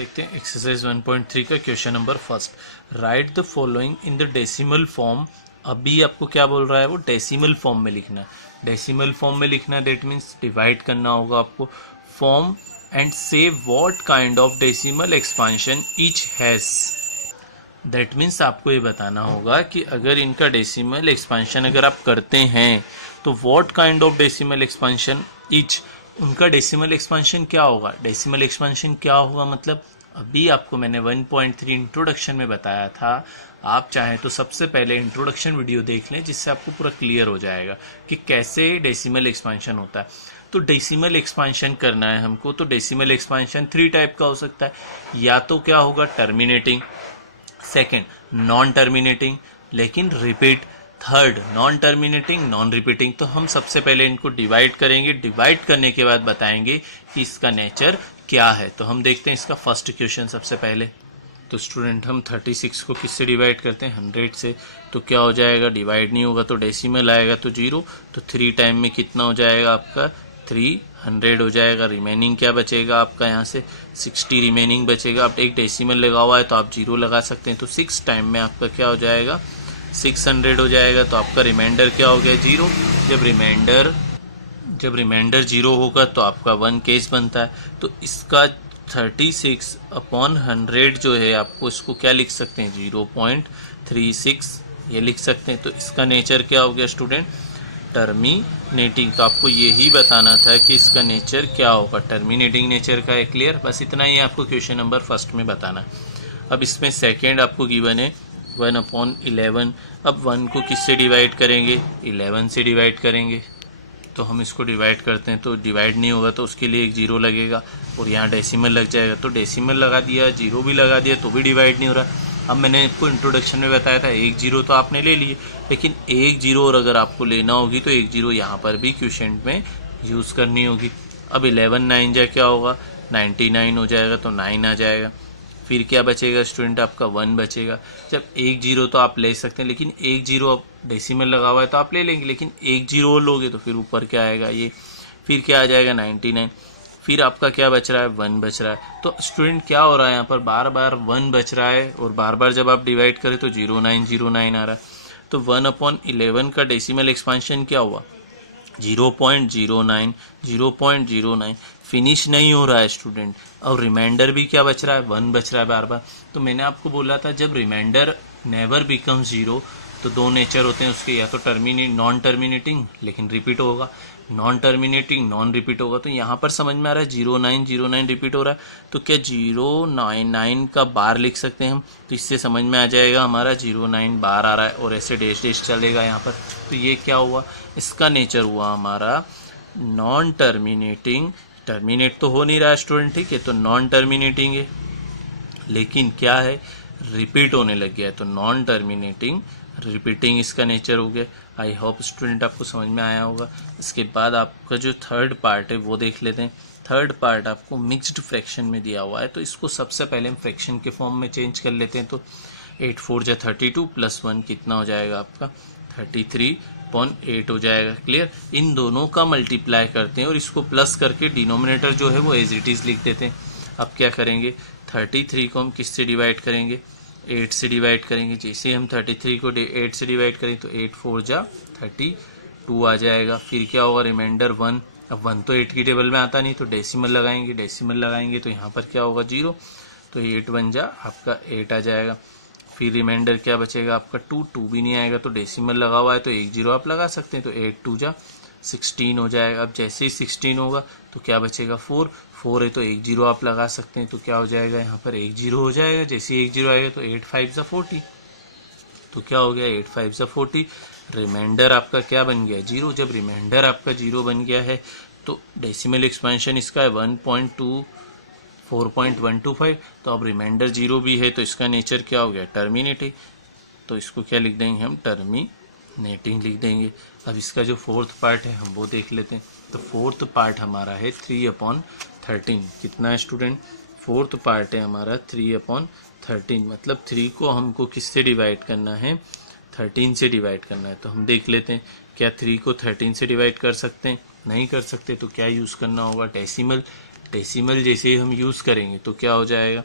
देखते हैं एक्सरसाइज 1.3 का question number first. Right the following in the decimal form. अभी आपको क्या बोल रहा है, वो डेसिमल फॉर्म में लिखना है। डेसिमल फॉर्म में लिखना है, दैट मीन्स डिवाइड करना होगा आपको। फॉर्म एंड से what kind of decimal expansion each has. That means आपको ये बताना होगा कि अगर इनका डेसिमल एक्सपांशन अगर आप करते हैं तो what kind of decimal expansion each, उनका डेसिमल एक्सपांशन क्या होगा। डेसिमल एक्सपांशन क्या होगा मतलब अभी आपको मैंने 1.3 इंट्रोडक्शन में बताया था। आप चाहें तो सबसे पहले इंट्रोडक्शन वीडियो देख लें, जिससे आपको पूरा क्लियर हो जाएगा कि कैसे डेसिमल एक्सपांशन होता है। तो डेसिमल एक्सपांशन करना है हमको, तो डेसिमल एक्सपांशन 3 टाइप का हो सकता है। या तो क्या होगा, टर्मिनेटिंग, सेकेंड नॉन टर्मिनेटिंग लेकिन repeat, third non terminating non repeating. तो हम सबसे पहले इनको डिवाइड करेंगे, डिवाइड करने के बाद बताएंगे कि इसका नेचर क्या है। तो हम देखते हैं इसका फर्स्ट क्वेश्चन सबसे पहले। तो स्टूडेंट हम 36 को किससे डिवाइड करते हैं, 100 से। तो क्या हो जाएगा, डिवाइड नहीं होगा तो डेसिमल आएगा तो 0। तो 3 टाइम में कितना हो जाएगा आपका, 300 हो जाएगा। रिमेनिंग क्या बचेगा आपका, यहाँ से 60 रिमेनिंग बचेगा। आप एक डेसिमल लगा हुआ है तो आप 0 लगा सकते हैं। तो 6 टाइम में आपका क्या हो जाएगा, 600 हो जाएगा। तो आपका रिमाइंडर क्या हो गया, 0। जब रिमाइंडर 0 होगा तो आपका 1 केस बनता है। तो इसका 36/100 जो है, आपको इसको क्या लिख सकते हैं, 0.36 ये लिख सकते हैं। तो इसका नेचर क्या हो गया स्टूडेंट, टर्मिनेटिंग। तो आपको यही बताना था कि इसका नेचर क्या होगा, टर्मिनेटिंग नेचर का है। क्लियर, बस इतना ही आपको क्वेश्चन नंबर फर्स्ट में बताना। अब इसमें सेकेंड आपको गिवन है 1/11। अब 1 को किससे डिवाइड करेंगे, 11 से डिवाइड करेंगे। तो हम इसको डिवाइड करते हैं, तो डिवाइड नहीं होगा तो उसके लिए एक 0 लगेगा और यहाँ डेसिमल लग जाएगा। तो डेसिमल लगा दिया, 0 भी लगा दिया तो भी डिवाइड नहीं हो रहा। अब मैंने आपको इंट्रोडक्शन में बताया था एक 0 तो आपने ले लिए, लेकिन एक 0 और अगर आपको लेना होगी तो एक 0 यहाँ पर भी क्वेश्चन में यूज़ करनी होगी। अब 11 9 जा क्या होगा, 99 हो जाएगा। तो 9 आ जाएगा। फिर क्या बचेगा स्टूडेंट, आपका 1 बचेगा। जब एक 0 तो आप ले सकते हैं, लेकिन एक 0 अब डेसिमल लगा हुआ है तो आप ले लेंगे, लेकिन एक 0 लोगे तो फिर ऊपर क्या आएगा ये, फिर क्या आ जाएगा 99। फिर आपका क्या बच रहा है, 1 बच रहा है। तो स्टूडेंट क्या हो रहा है, यहाँ पर बार बार 1 बच रहा है और बार बार जब आप डिवाइड करें तो 0909 आ रहा है। तो 1/11 का डेसिमल एक्सपांशन क्या हुआ, 0.09। 0.09 फिनिश नहीं हो रहा है स्टूडेंट। और रिमाइंडर भी क्या बच रहा है, 1 बच रहा है बार बार। तो मैंने आपको बोला था जब रिमाइंडर नेवर बिकम 0 तो 2 नेचर होते हैं उसके, या तो नॉन टर्मिनेटिंग लेकिन रिपीट होगा, नॉन टर्मिनेटिंग नॉन रिपीट होगा। तो यहाँ पर समझ में आ रहा है 0909 रिपीट हो रहा है। तो क्या 099 का बार लिख सकते हैं हम, तो इससे समझ में आ जाएगा हमारा 09 बार आ रहा है और ऐसे डैश डैश चलेगा यहाँ पर। तो ये क्या हुआ, इसका नेचर हुआ हमारा नॉन टर्मिनेटिंग। टर्मिनेट तो हो नहीं रहा है स्टूडेंट, ठीक है, तो नॉन टर्मिनेटिंग है, लेकिन क्या है, रिपीट होने लग गया है। तो नॉन टर्मिनेटिंग रिपीटिंग इसका नेचर हो गया। आई होप स्टूडेंट आपको समझ में आया होगा। इसके बाद आपका जो थर्ड पार्ट है वो देख लेते हैं। थर्ड पार्ट आपको मिक्स्ड फ्रैक्शन में दिया हुआ है, तो इसको सबसे पहले हम फ्रैक्शन के फॉर्म में चेंज कर लेते हैं। तो 8 4 जा 32 + 1 कितना हो जाएगा आपका, 33.8 हो जाएगा। क्लियर, इन दोनों का मल्टीप्लाई करते हैं और इसको प्लस करके डिनोमिनेटर जो है वो एज इट इज़ लिख देते हैं। अब क्या करेंगे, 33 को हम किससे डिवाइड करेंगे, 8 से डिवाइड करेंगे। जैसे हम 33 को 8 से डिवाइड करें तो 8 4 जा 32 आ जाएगा। फिर क्या होगा, रिमाइंडर 1। अब 1 तो 8 की टेबल में आता नहीं, तो डेसिमल लगाएंगे। डेसिमल लगाएंगे तो यहाँ पर क्या होगा, 0। तो 8 1 जा आपका 8 आ जाएगा। फिर रिमाइंडर क्या बचेगा आपका, 2 भी नहीं आएगा, तो डेसिमल लगा हुआ है तो एक 0 आप लगा सकते हैं। तो 8 2 जा 16 हो जाएगा। अब जैसे ही 16 होगा तो क्या बचेगा, 4 है तो एक 0 आप लगा सकते हैं। तो क्या हो जाएगा, यहाँ पर एक 0 हो जाएगा। जैसे ही एक 0 आएगा तो 8 5 जा 40। तो क्या हो गया, 8 5 जा 40। रिमाइंडर आपका क्या बन गया, 0। जब रिमाइंडर आपका 0 बन गया है तो डेसिमल एक्सपेंशन इसका है 4.125। तो अब रिमाइंडर 0 भी है तो इसका नेचर क्या हो गया, टर्मिनेटिंग। तो इसको क्या लिख देंगे हम, टर्मिनेटिंग लिख देंगे। अब इसका जो फोर्थ पार्ट है हम वो देख लेते हैं। तो फोर्थ पार्ट हमारा है 3/13। कितना है स्टूडेंट, फोर्थ पार्ट है हमारा 3/13। मतलब 3 को हमको किससे डिवाइड करना है, 13 से डिवाइड करना है। तो हम देख लेते हैं क्या 3 को 13 से डिवाइड कर सकते हैं, नहीं कर सकते। तो क्या यूज़ करना होगा, डेसिमल। डेसिमल जैसे ही हम यूज़ करेंगे तो क्या हो जाएगा,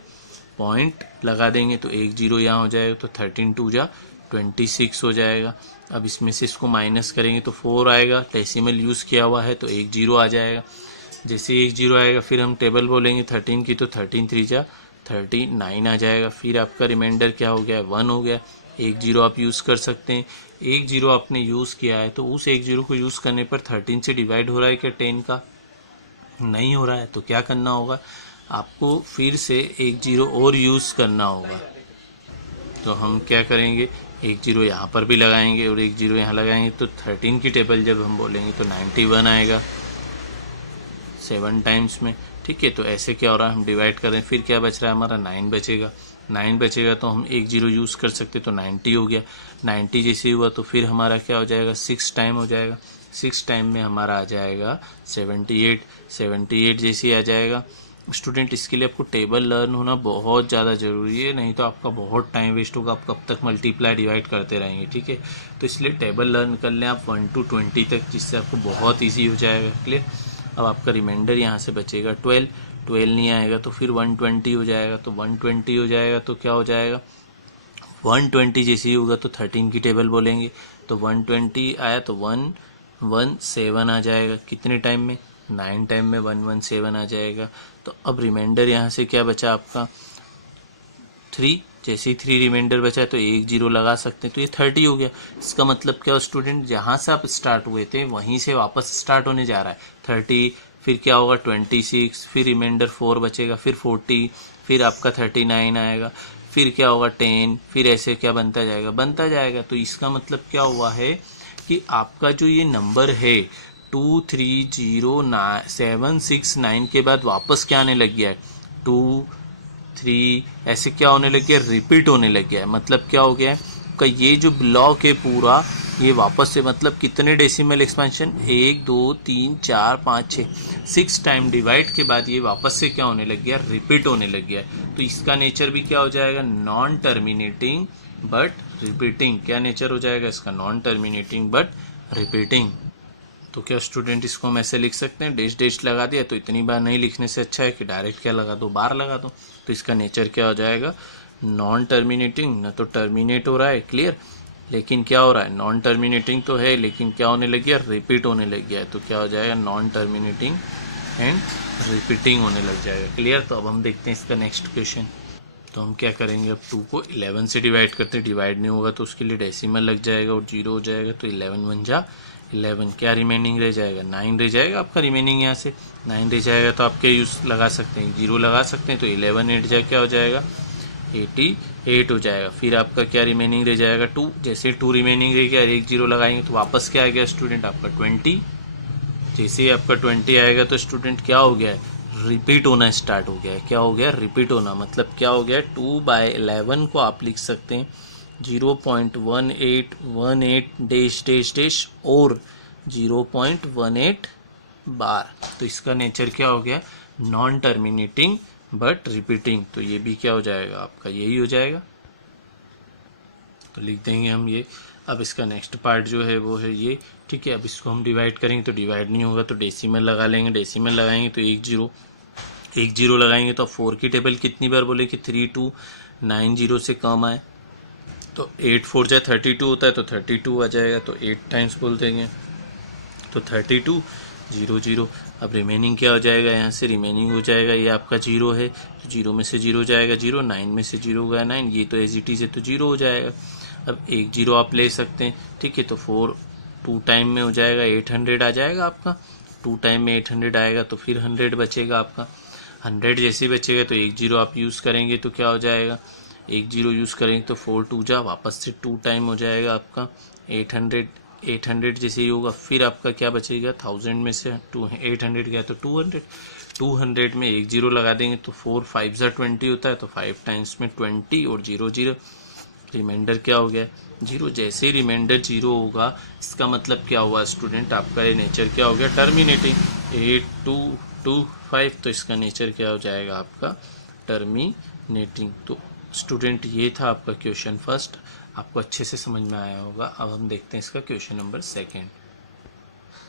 पॉइंट लगा देंगे तो 1 0 यहाँ हो जाएगा, तो 13 2 जा 26 हो जाएगा। अब इसमें से इसको माइनस करेंगे तो 4 आएगा, डेसिमल यूज़ किया हुआ है तो 1 0 आ जाएगा। जैसे 1 0 आएगा फिर हम टेबल बोलेंगे 13 की, तो 13 3 जा 39 आ जाएगा। फिर आपका रिमाइंडर क्या हो गया, 1 हो गया। 1 0 आप यूज़ कर सकते हैं। 1 0 आपने यूज़ किया है तो उस 1 0 को यूज़ करने पर 13 से डिवाइड हो रहा है क्या 10 का, नहीं हो रहा है। तो क्या करना होगा, आपको फिर से 1 0 और यूज़ करना होगा। तो हम क्या करेंगे, 1 0 यहाँ पर भी लगाएंगे और 1 0 यहाँ लगाएंगे, तो 13 की टेबल जब हम बोलेंगे तो 91 आएगा 7 टाइम्स में। ठीक है, तो ऐसे क्या हो रहा है, हम डिवाइड कर रहे हैं। फिर क्या बच रहा है हमारा, 9 बचेगा। 9 बचेगा तो हम 1 0 यूज़ कर सकते, तो 90 हो गया। 90 जैसे हुआ तो फिर हमारा क्या हो जाएगा, 6 टाइम हो जाएगा। 6 टाइम में हमारा आ जाएगा 78। 78 जैसे ही आ जाएगा। स्टूडेंट, इसके लिए आपको टेबल लर्न होना बहुत ज़्यादा ज़रूरी है, नहीं तो आपका बहुत टाइम वेस्ट होगा, आप कब तक मल्टीप्लाई डिवाइड करते रहेंगे। ठीक है, तो इसलिए टेबल लर्न कर लें आप 1 to 20 तक, जिससे आपको बहुत ईजी हो जाएगा। क्लियर। अब आपका रिमाइंडर यहाँ से बचेगा 12। 12 नहीं आएगा तो फिर 120 हो जाएगा, तो 120 हो जाएगा तो क्या हो जाएगा, 120 जैसे ही होगा तो 13 की टेबल बोलेंगे, तो 120 आया तो 117 आ जाएगा। कितने टाइम में, 9 टाइम में 117 आ जाएगा। तो अब रिमाइंडर यहाँ से क्या बचा आपका, 3। जैसे ही 3 रिमाइंडर बचा है तो 1 0 लगा सकते हैं, तो ये 30 हो गया। इसका मतलब क्या स्टूडेंट, जहाँ से आप स्टार्ट हुए थे वहीं से वापस स्टार्ट होने जा रहा है 30। फिर क्या होगा 26, फिर रिमाइंडर 4 बचेगा, फिर 40, फिर आपका 39 आएगा, फिर क्या होगा 10, फिर ऐसे क्या बनता जाएगा। तो इसका मतलब क्या हुआ है कि आपका जो ये नंबर है 2 3 0 7 6 9 के बाद वापस क्या आने लग गया है, 2 3 ऐसे क्या होने लग गया, रिपीट होने लग गया है। मतलब क्या हो गया है का, ये जो ब्लॉक है पूरा ये वापस से, मतलब कितने डेसिमल एक्सपेंशन, 1 2 3 4 5 6 6 टाइम डिवाइड के बाद ये वापस से क्या होने लग गया, रिपीट होने लग गया है। तो इसका नेचर भी क्या हो जाएगा, नॉन टर्मिनेटिंग बट रिपीटिंग। क्या नेचर हो जाएगा इसका, नॉन टर्मिनेटिंग बट रिपीटिंग। तो क्या स्टूडेंट, इसको हम ऐसे लिख सकते हैं, डैश डैश लगा दिया, तो इतनी बार नहीं लिखने से अच्छा है कि डायरेक्ट क्या लगा दो, बार लगा दो। तो इसका नेचर क्या हो जाएगा, नॉन टर्मिनेटिंग। न तो टर्मिनेट हो रहा है, क्लियर, लेकिन क्या हो रहा है, नॉन टर्मिनेटिंग तो है लेकिन क्या होने लग गया, रिपीट होने लग गया है। तो क्या हो जाएगा, नॉन टर्मिनेटिंग एंड रिपीटिंग होने लग जाएगा। क्लियर। तो अब हम देखते हैं इसका नेक्स्ट क्वेश्चन। तो हम क्या करेंगे, अब 2 को 11 से डिवाइड करते हैं, डिवाइड नहीं होगा तो उसके लिए डेसिमल लग जाएगा और 0 हो जाएगा, तो 11 1 जा 11, क्या रिमेनिंग रह जाएगा, 9 रह जाएगा आपका रिमेनिंग। यहाँ से 9 रह जाएगा तो आप क्या यूज़ लगा सकते हैं, 0 लगा सकते हैं, तो 11 8 जा क्या हो जाएगा, 88 हो जाएगा। फिर आपका क्या रिमेनिंग रह जाएगा, 2। जैसे 2 रिमेनिंग रह गया, 1 0 लगाएंगे तो वापस क्या आ गया स्टूडेंट, आपका 20। जैसे ही आपका 20 आएगा तो स्टूडेंट क्या हो गया है, रिपीट होना स्टार्ट हो गया है। क्या हो गया, रिपीट होना, मतलब क्या हो गया, 2/11 को आप लिख सकते हैं 0.1818 डैश डैश डैश और 0.18 बार। तो इसका नेचर क्या हो गया, नॉन टर्मिनेटिंग बट रिपीटिंग। तो ये भी क्या हो जाएगा आपका, यही हो जाएगा। तो लिख देंगे हम ये। अब इसका नेक्स्ट पार्ट जो है वो है ये। ठीक है, अब इसको हम डिवाइड करेंगे तो डिवाइड नहीं होगा, तो डेसिमल लगा लेंगे। डेसिमल लगाएंगे तो 1 0 लगाएंगे तो 4 की टेबल कितनी बार बोले कि 3290 से कम आए, तो 8 4 जाए 32 होता है, तो 32 आ जाएगा, तो 8 टाइम्स बोल देंगे, तो 32 0 0। अब रिमेनिंग क्या हो जाएगा, यहाँ से रिमेनिंग हो जाएगा, ये आपका 0 है तो 0 में से 0 जाएगा 0, 9 में से 0 गया 9, ये तो एज इट इज है तो 0 हो जाएगा। अब 1 0 आप ले सकते हैं। ठीक है, तो 4 2 टाइम में हो जाएगा 800 आ जाएगा आपका, 2 टाइम में 800 आएगा, तो फिर 100 बचेगा आपका। 100 जैसे बचेगा तो 1 0 आप यूज़ करेंगे तो क्या हो जाएगा, 1 0 यूज़ करेंगे तो 4 2 जा, वापस से 2 टाइम हो जाएगा आपका 800 जैसे ही होगा। फिर आपका क्या बचेगा, 1000 में से 800 गया तो 200 में 1 0 लगा देंगे तो 4 5 जा 20 होता है, तो 5 टाइम्स में 20 और 0 0, रिमाइंडर क्या हो गया 0। जैसे ही रिमाइंडर 0 होगा इसका मतलब क्या हुआ स्टूडेंट, आपका ये नेचर क्या हो गया, टर्मिनेटिंग। 8225, तो इसका नेचर क्या हो जाएगा आपका, टर्मिनेटिंग। तो स्टूडेंट ये था आपका क्वेश्चन फर्स्ट, आपको अच्छे से समझ में आया होगा। अब हम देखते हैं इसका क्वेश्चन नंबर सेकेंड।